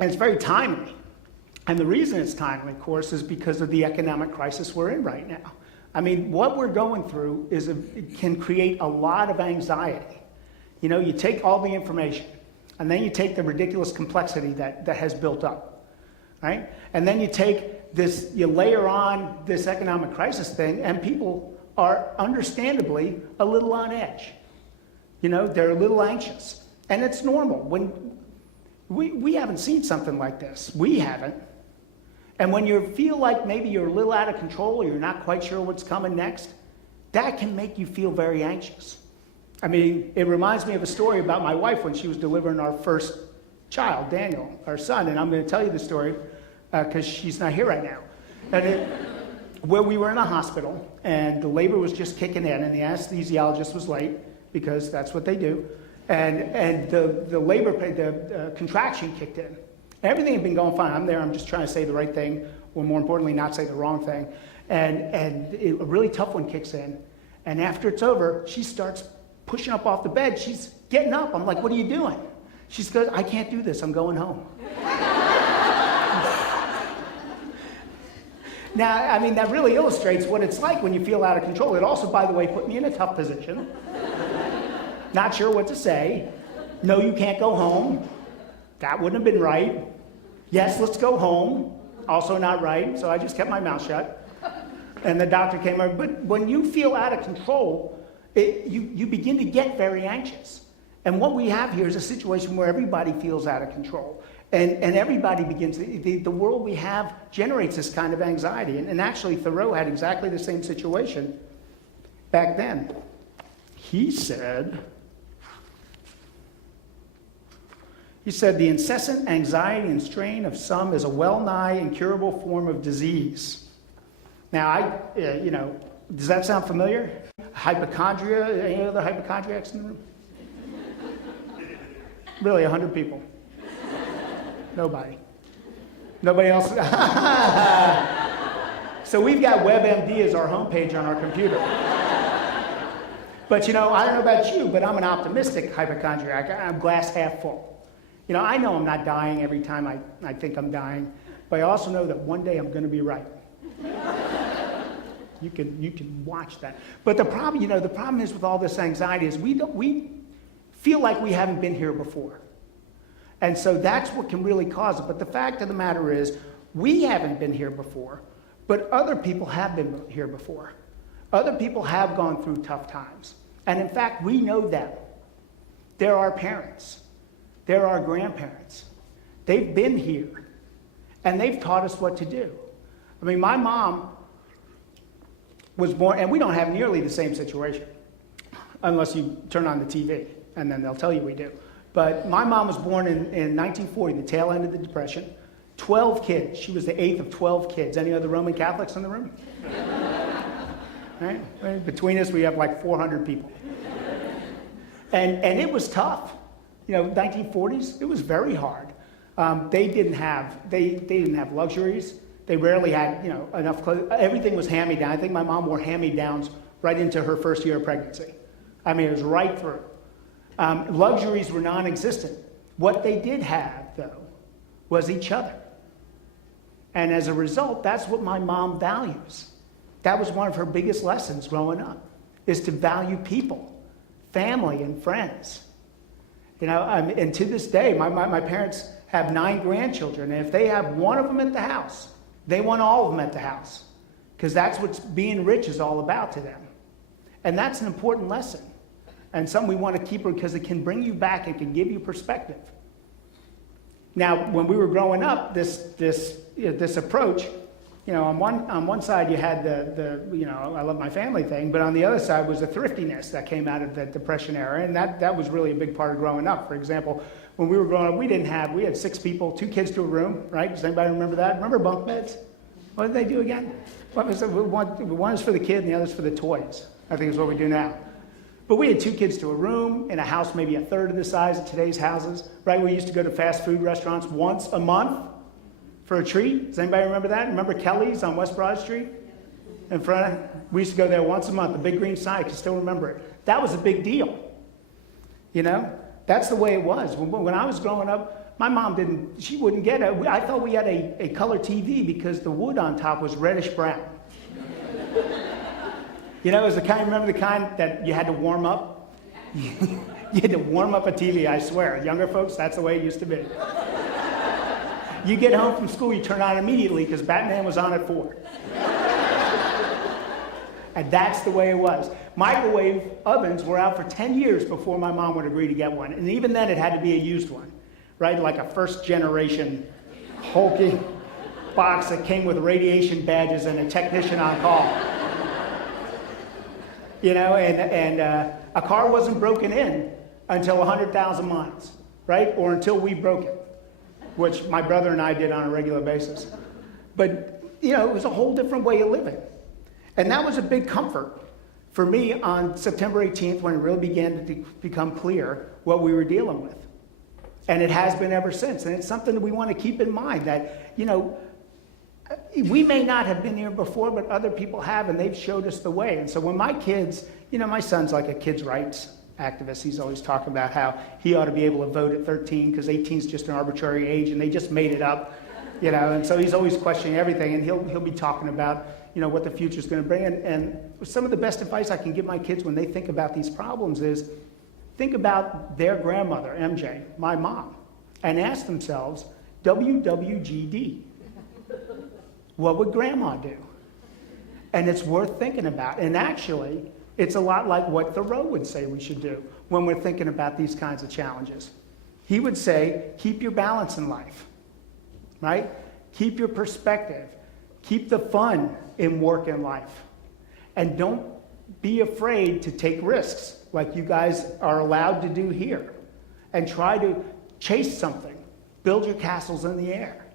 And it's very timely. And the reason it's timely, of course, is because of the economic crisis we're in right now. I mean, what we're going through it can create a lot of anxiety. You know, you take all the information, and then you take the ridiculous complexity that has built up, right? And then you take this, you layer on this economic crisis thing, and people are understandably a little on edge. You know, they're a little anxious. And it's normal. When we haven't seen something like this. We haven't. And when you feel like maybe you're a little out of control or you're not quite sure what's coming next, that can make you feel very anxious. I mean, it reminds me of a story about my wife when she was delivering our first child, Daniel, our son. And I'm going to tell you the story because she's not here right now. Where we were in a hospital and the labor was just kicking in and the anesthesiologist was late because that's what they do. And the labor, the contraction kicked in. Everything had been going fine. I'm there, I'm just trying to say the right thing, or more importantly, not say the wrong thing. And a really tough one kicks in. And after it's over, she starts pushing up off the bed. She's getting up. I'm like, what are you doing? She goes, I can't do this. I'm going home. Now, I mean, that really illustrates what it's like when you feel out of control. It also, by the way, put me in a tough position. Not sure what to say. No, you can't go home. That wouldn't have been right. Yes, let's go home. Also not right. So I just kept my mouth shut. And the doctor came over. But when you feel out of control, you begin to get very anxious. And what we have here is a situation where everybody feels out of control. And everybody begins, the world we have generates this kind of anxiety. And actually, Thoreau had exactly the same situation back then. He said, the incessant anxiety and strain of some is a well-nigh incurable form of disease. Now, does that sound familiar? Hypochondria, any other hypochondriacs in the room? Really, 100 people. Nobody. Nobody else? So we've got WebMD as our homepage on our computer. But, I don't know about you, but I'm an optimistic hypochondriac. I'm glass half full. I know I'm not dying every time I think I'm dying, but I also know that one day I'm going to be right. You can watch that. But the problem is with all this anxiety is we feel like we haven't been here before. And so that's what can really cause it. But the fact of the matter is, we haven't been here before, but other people have been here before. Other people have gone through tough times. And in fact, we know them. They're our parents. They're our grandparents. They've been here. And they've taught us what to do. I mean, my mom was born, and we don't have nearly the same situation, unless you turn on the TV, and then they'll tell you we do. But my mom was born in 1940, the tail end of the Depression. 12 kids. She was the 8th of 12 kids. Any other Roman Catholics in the room? Right? Between us, we have like 400 people. And it was tough. 1940s, it was very hard. They didn't have luxuries. They rarely had, enough clothes. Everything was hand-me-down. I think my mom wore hand-me-downs right into her first year of pregnancy. I mean, it was right through. Luxuries were non-existent. What they did have, though, was each other. And as a result, that's what my mom values. That was one of her biggest lessons growing up, is to value people, family, and friends. And to this day, my parents have 9 grandchildren, and if they have one of them at the house, they want all of them at the house, because that's what being rich is all about to them. And that's an important lesson, and something we want to keep because it can bring you back and can give you perspective. Now, when we were growing up, this approach, on one side you had the I love my family thing, but on the other side was the thriftiness that came out of the Depression era, and that was really a big part of growing up. For example, when we were growing up, we had 6 people, 2 kids to a room, right? Does anybody remember that? Remember bunk beds? What did they do again? One is for the kid and the other is for the toys, I think is what we do now. But we had 2 kids to a room in a house maybe a third of the size of today's houses, right? We used to go to fast food restaurants once a month for a treat. Does anybody remember that? Remember Kelly's on West Broad Street? In front of, we used to go there once a month, the big green sign, I can still remember it. That was a big deal, That's the way it was. When I was growing up, my mom she wouldn't get it. I thought we had a color TV because the wood on top was reddish brown. You know, it was remember the kind that you had to warm up? You had to warm up a TV, I swear. Younger folks, that's the way it used to be. You get home from school, you turn on immediately because Batman was on at 4. And that's the way it was. Microwave ovens were out for 10 years before my mom would agree to get one. And even then, it had to be a used one, right? Like a first generation hulking box that came with radiation badges and a technician on call. You know, and a car wasn't broken in until 100,000 miles, right? Or until we broke it, which my brother and I did on a regular basis. But, you know, it was a whole different way of living. And that was a big comfort for me on September 18th when it really began to become clear what we were dealing with. And it has been ever since. And it's something that we want to keep in mind that, you know, we may not have been here before, but other people have, and they've showed us the way. And so when my kids, you know, my son's like a kids' rights activist. He's always talking about how he ought to be able to vote at 13 because 18 is just an arbitrary age, and they just made it up, you know. And so he's always questioning everything, and he'll be talking about, you know, what the future's going to bring. And some of the best advice I can give my kids when they think about these problems is think about their grandmother, MJ, my mom, and ask themselves, WWGD. What would grandma do? And it's worth thinking about. And actually, it's a lot like what Thoreau would say we should do when we're thinking about these kinds of challenges. He would say, keep your balance in life, right? Keep your perspective. Keep the fun in work and life. And don't be afraid to take risks like you guys are allowed to do here. And try to chase something. Build your castles in the air.